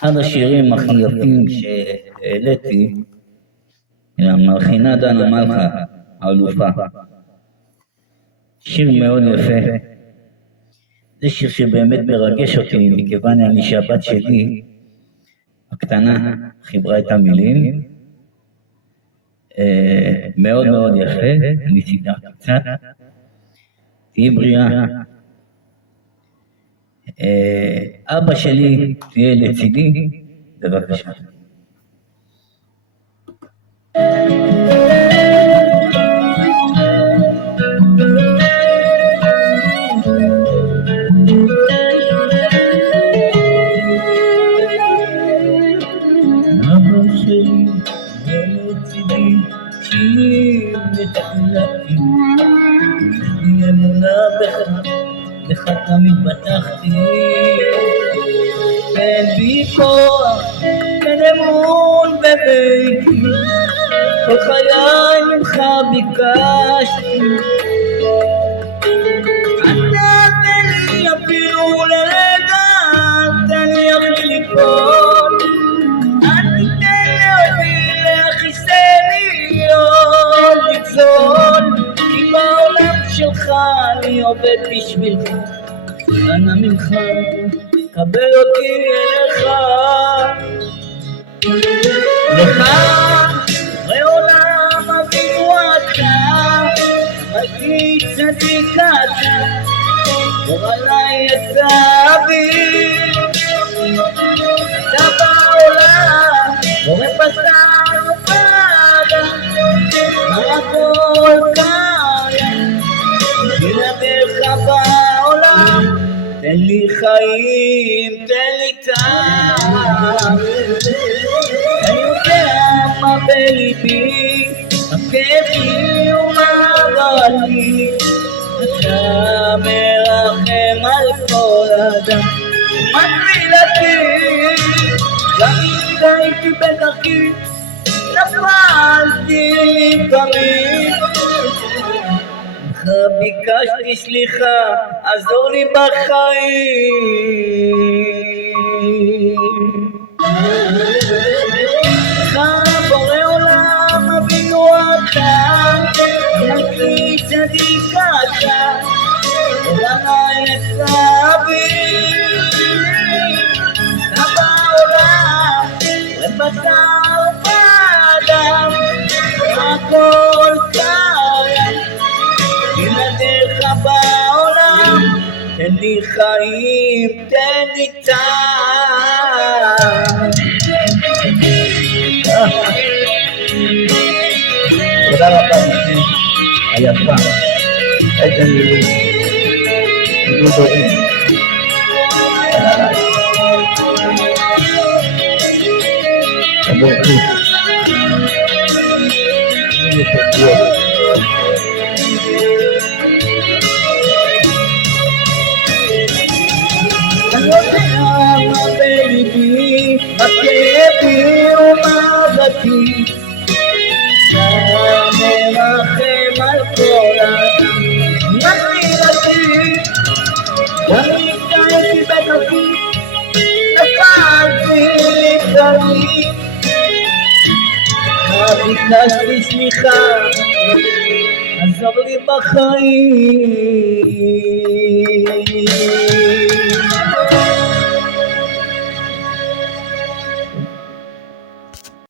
אחד השירים הכי יפים שהעליתי, המלחינה דנה מלכה, האלופה. שיר מאוד יפה. זה שיר שבאמת מרגש אותי, מכיוון שהבת שלי, הקטנה, חיברה את המילים. מאוד מאוד יפה, אני סידר קצת. תהי בריאה. אבא שלי תהיה לצידי, בבקשה. לך תמיד בטחתי, אין בי כוח, אין אמון בביתי, כל חיי ממך ביקשתי, אתה ולי אפילו לרגע, תניח לי ליפול, אל תיתן להוביל להכיסני עוד לגזול, כי בעולם שלך אני עובד בשבילך, אנא ממך, קבל אותי אליך. לך, לעולם אבינו אתה, מלכי צדיק אתה, גורלי יצא בי. אתה בעולם, בורא בשר ובאדם, הכל קיים, בלעדיך בעולם, תן לי חיים, תן לי טעם. אני יודע מה בליבי, הכאבי ומה גורלי, אתה מרחם על כל אדם. מה תפילתי, גם אם הייתי בדרכי, נפלתי לפעמים, ביקשתי סליחה, עזור לי בחיים. בורא עולם אבינו אתה, מלכי צדיק אתה, גורלי יצא בי. אתה בעולם, ובשר ובאדם, הכל קיים, בלעדיך בעולם, תן לי חיים, תן לי טעם. תודה רבה לכם, היפה, איזה מילים, גידול דורים. תבורכו. הכאבי ומאבקי, אתה מרחם על כל אדם. מה תפילתי, גם אם הייתי בדרכי, נפלתי לפעמים, ביקשתי סליחה, עזור לי בחיים.